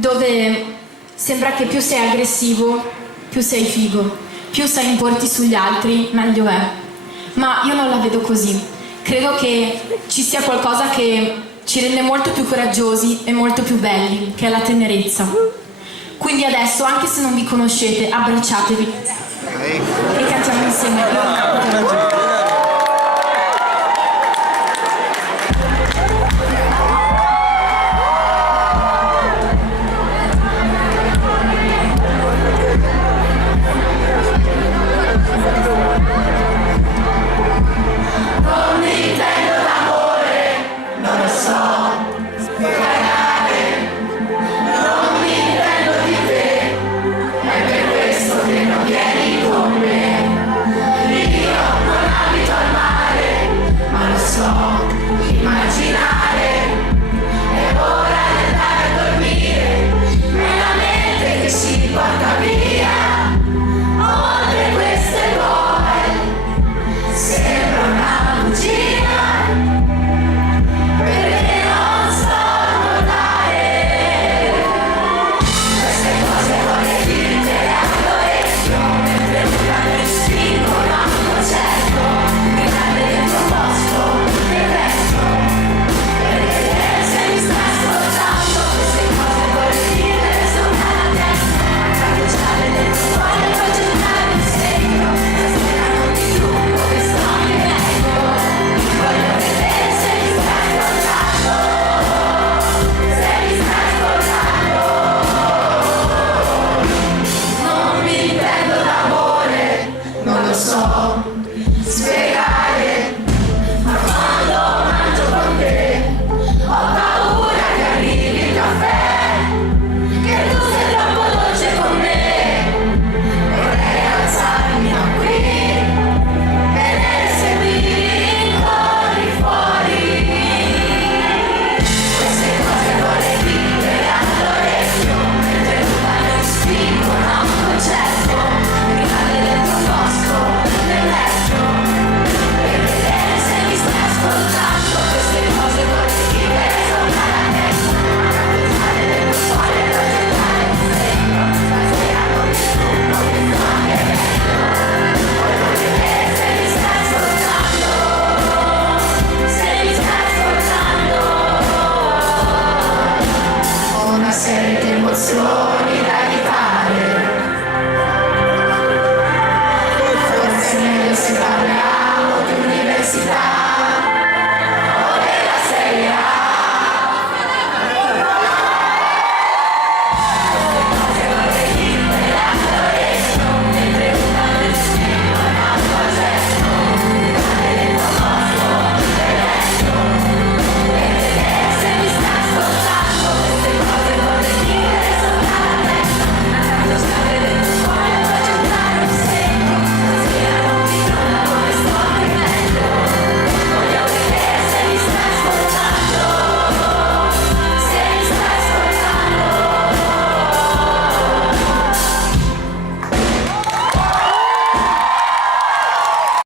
dove sembra che più sei aggressivo, più sei figo, più sei importi sugli altri, meglio è. Ma io non la vedo così. Credo che ci sia qualcosa che ci rende molto più coraggiosi e molto più belli, che è la tenerezza. Quindi adesso, anche se non vi conoscete, abbracciatevi e cantiamo insieme. Sente emozioni